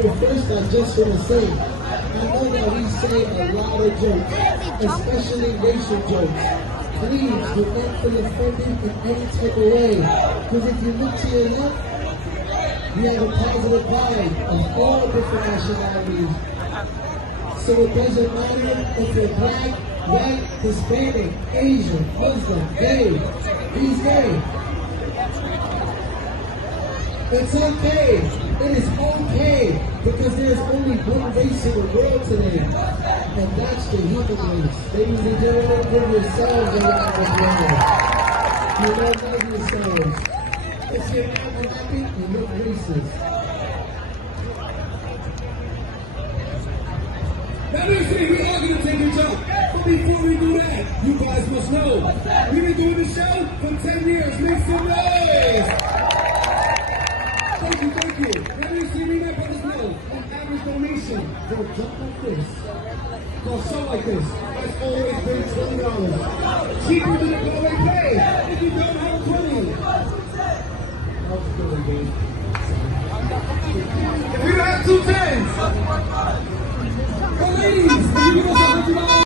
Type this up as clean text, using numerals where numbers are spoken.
But first, I just want to say, I know that we say a lot of jokes, especially racial jokes. Please do not feel offended in any type of way. Because if you look to your left, we have a positive vibe of all different nationalities. So it doesn't matter if you're black, white, Hispanic, Asian, Muslim, gay. He's gay. It's okay. It is okay. Because there's only one race in the world today. And that's the human race. Ladies and gentlemen, give yourselves a round of applause. You don't love yourselves. If you're not happy, you look racist. Now listen, we are going to take a joke. But before we do that, you guys must know, we've been doing the show for 10 years. Make some noise! Thank you, thank you. Now listen, we let brothers know an average donation for a jump like this, for a show like this, has always been $20. Cheaper than the Broadway play if you don't have 20. How's it going, babe?